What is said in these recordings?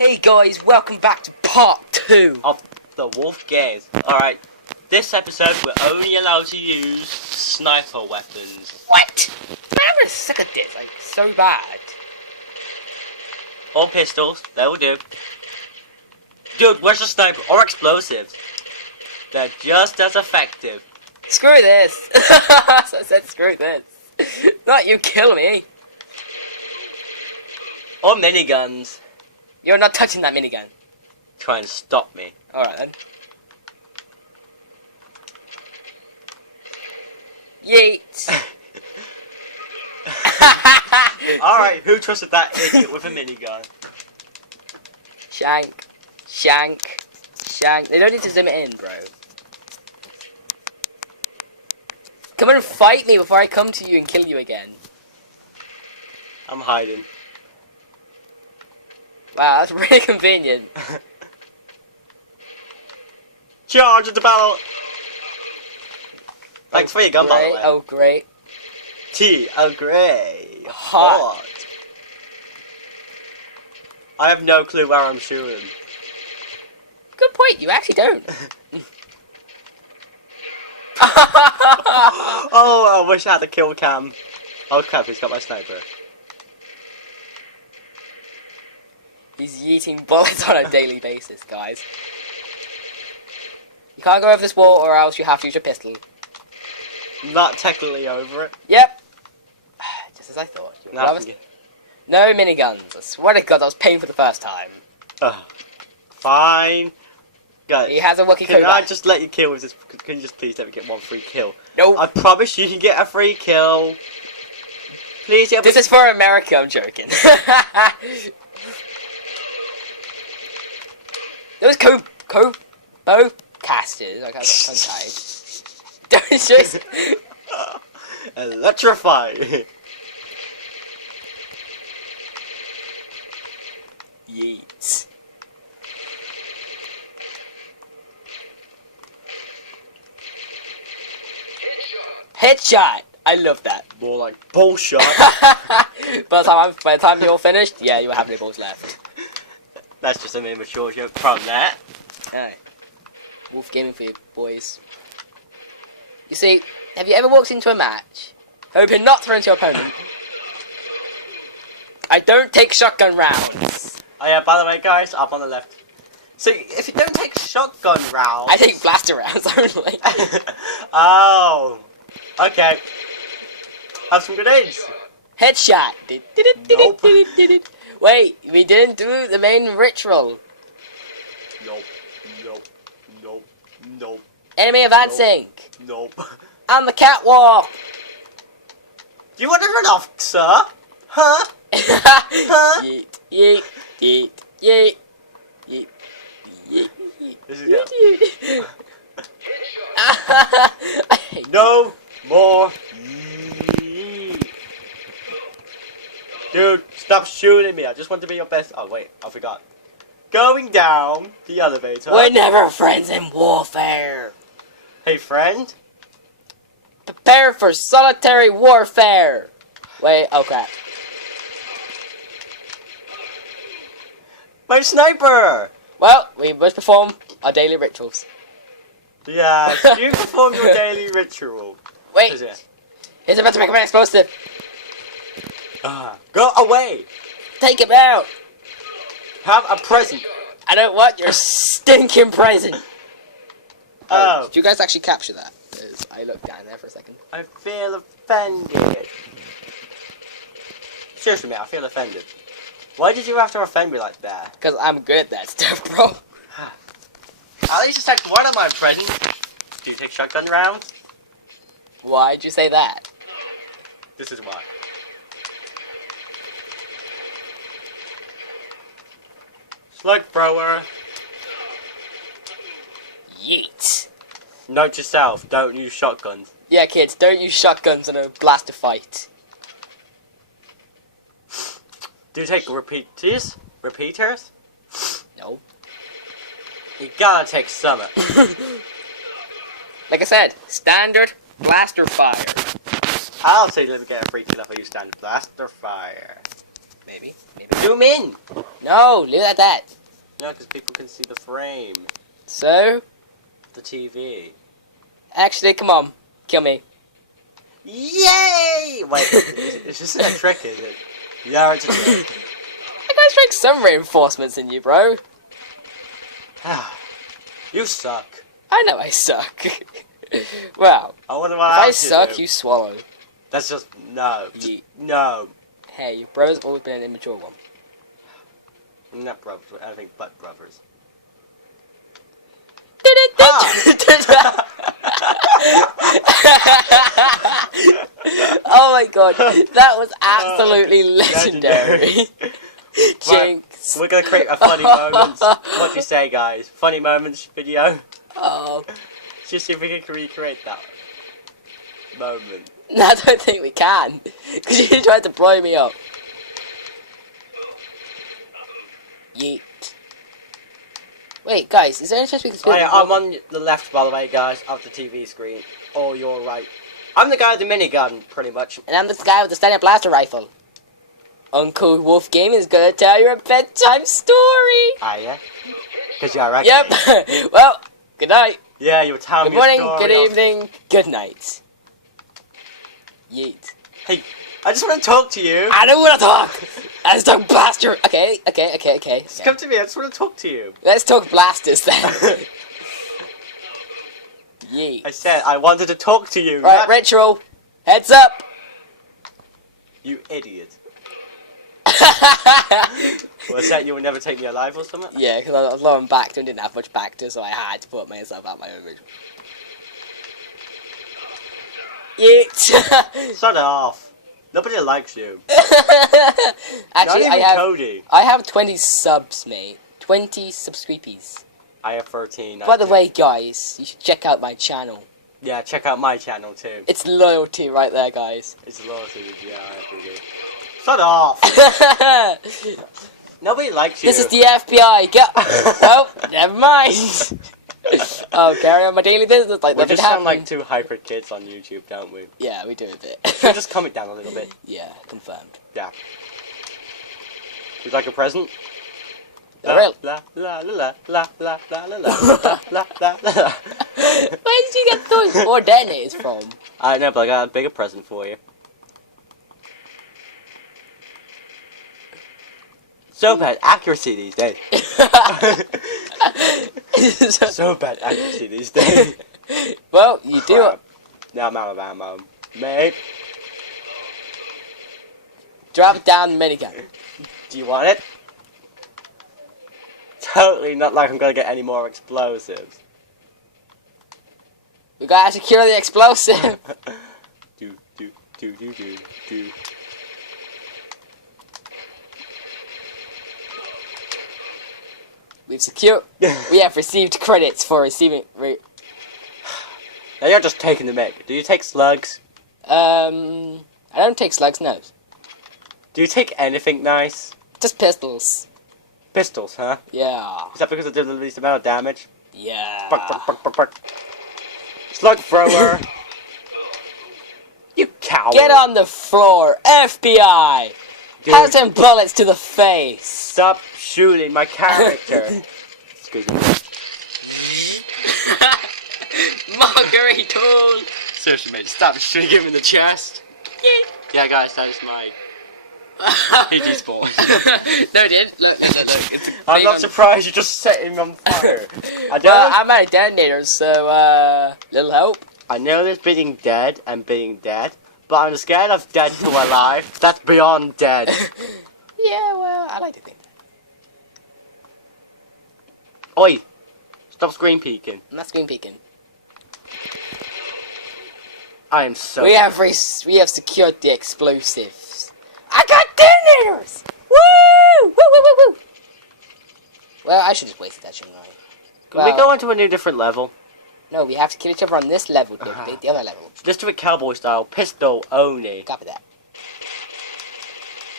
Hey guys, welcome back to part 2 of the Wolf Games. Alright, this episode we're only allowed to use sniper weapons. What? I'm gonna suck at this, like, so bad. Or pistols, they will do. Dude, where's the sniper? Or explosives. They're just as effective. Screw this. So I said screw this. Not you kill me. Or miniguns. You're not touching that minigun. Try and stop me. Alright then. Yeet. Alright, who trusted that idiot with a minigun? Shank. Shank. Shank. They don't need to zoom it in, bro. Come and fight me before I come to you and kill you again. I'm hiding. Wow, that's really convenient. Charge at the battle! Thanks for your gun, by the way. Oh, great. Oh, great. Hot. I have no clue where I'm shooting. Good point, you actually don't. Oh, I wish I had the kill cam. Oh crap, he's got my sniper. He's yeeting bullets on a daily basis, guys. You can't go over this wall or else you have to use your pistol. Not technically over it. Yep. Just as I thought. Nothing. No miniguns. I swear to God, that was painful the first time. Fine. Guys, He has a Wookiee can Kodak. I just let you kill with this? Can you just please let me get one free kill? Nope. I promise you can get a free kill. Please, yeah. This is for America, I'm joking. Those casters, like I got tongue-tied. Don't just... Electrify. Yeet. Headshot! I love that. More like bullshot. By the time you're finished, yeah, you will have no balls left. That's just an immature joke from that. Alright. Wolf gaming for you, boys. You see, have you ever walked into a match, hoping not to run into your opponent? I don't take shotgun rounds. Oh yeah, by the way guys, up on the left. So, if you don't take shotgun rounds... I take blaster rounds only. Oh. Okay. Have some grenades. Headshot. Nope. Wait, we didn't do the main ritual. Nope. Nope. Nope. Nope. Enemy advancing. Nope. On the catwalk. Do you want to run off, sir? Huh? Huh? Yeet, yeet, yeet, yeet, yeet, yeet, yeet. This is yeet. No more. Yeet. Dude, stop shooting me. I just want to be your best. Oh, wait. I forgot. Going down the elevator. We're never friends in warfare. Hey, friend. Prepare for solitary warfare. Wait, oh crap. My sniper. Well, we must perform our daily rituals. Yeah, you perform your daily ritual. Wait, he's about to make an explosive. Go away. Take him out. Have a present. I don't want your stinking present. Oh. Did you guys actually capture that? 'Cause I looked down there for a second. I feel offended. Seriously, mate, I feel offended. Why did you have to offend me like that? Because I'm good at that stuff, bro. At least take one of my presents. Do you take shotgun rounds? Why'd you say that? This is why. Slug thrower. Yeet. Note to self, don't use shotguns. Yeah, kids, don't use shotguns in a blaster fight. Do you take repeaters? Repeaters? No. You gotta take summit. Like I said, standard blaster fire. I'll say let me get a free kill if I use standard blaster fire. Maybe. Zoom in! No, leave it at that. No, because people can see the frame. So, The TV. actually, come on. Kill me. Yay! Wait, it's just a trick, is it? Yeah, it's a trick. I gotta strike some reinforcements in you, bro. You suck. I know I suck. Well, I wonder if what I else suck, do. you swallow. That's just... No. Yeet. No. Hey, your brother's always been an immature one. Not brothers, anything but brothers. Oh my god, that was absolutely legendary. Jinx. We're gonna create a funny moments. What do you say, guys? Funny moments video. Oh, Just see if we can recreate that moment. no, I don't think we can. Because you tried to blow me up. Yeet. Wait, guys, is there any chance we can split? Oh, yeah, I'm on the left, by the way, guys, of the TV screen. Oh, you're right. I'm the guy with the minigun, pretty much. And I'm the guy with the standard blaster rifle. Uncle Wolf Game is gonna tell you a bedtime story. Ah, yeah? Because you're right. Yep. Well, good night. Yeah, you were telling Good me a morning, story good of- evening, good night. Yeet. Hey, I just want to talk to you. I don't want to talk. Let's talk blaster. Okay. Just come to me, I just want to talk to you. Let's talk blasters then. Yeet. I said I wanted to talk to you. Right, not- Ritual. Heads up. You idiot. Was that you would never take me alive or something? Yeah, because I was low on back and didn't have much back to, so I had to put myself out my own ritual. Yeet. Shut off. Nobody likes you. Actually, Not even Cody. I have 20 subs, mate. 20 subscripers. I have 13. By the way, guys, you should check out my channel. Yeah, check out my channel too. It's loyalty right there, guys. It's loyalty, yeah, I agree. Shut off! Nobody likes you. This is the FBI. Get. Oh, never mind. Oh, carry on my daily business like We nothing just sound happened. like two hyper kids on YouTube, don't we? Yeah, we do a bit. Should we just calm it down a little bit? Yeah, confirmed. Yeah. Would you like a present? Oh, really? La la la la la la la la la la la. Where did you get those four detonators from? I know, but I got a bigger present for you. So bad accuracy these days. So bad accuracy these days. Well, you do. Crap. Now I'm out of ammo. Mate, Drop down the minigun. do you want it? Totally not like I'm gonna get any more explosives. We gotta secure the explosive. do. We've secured. We have received credits for receiving. Now you're just taking the mic. Do you take slugs? I don't take slugs, no. Do you take anything nice? Just pistols. Pistols, huh? Yeah. Is that because it did the least amount of damage? Yeah. Bark, bark, bark, bark, bark. Slug thrower. You coward. Get on the floor, FBI. Dude, Have some bullets to the face. stop shooting my character. Excuse me. Mockery tool. Seriously, mate, stop shooting him in the chest. Yeah, guys, that is my PG sport. No, it didn't. Look. It's I'm not surprised you just set him on fire. I know. Well, I'm out of detonators, so, little help. I know there's being dead and being dead, but I'm scared of dead to alive. That's beyond dead. Yeah, well, I like to think that. Oi! Stop screen peeking. I'm not screen peeking. I am so. We have secured the explosives. I got detonators! Woo! Woo, woo, woo, woo! Well, I should just waste that, shouldn't I? Can we go into a new different level? No, we have to kill each other on this level, don't we? The other level. Just do it cowboy style, pistol only. Copy that.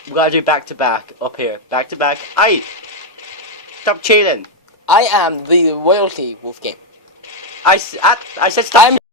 We gotta do back to back, up here. Back to back. Aye! Stop cheating! I am the royalty wolf game. I said stop.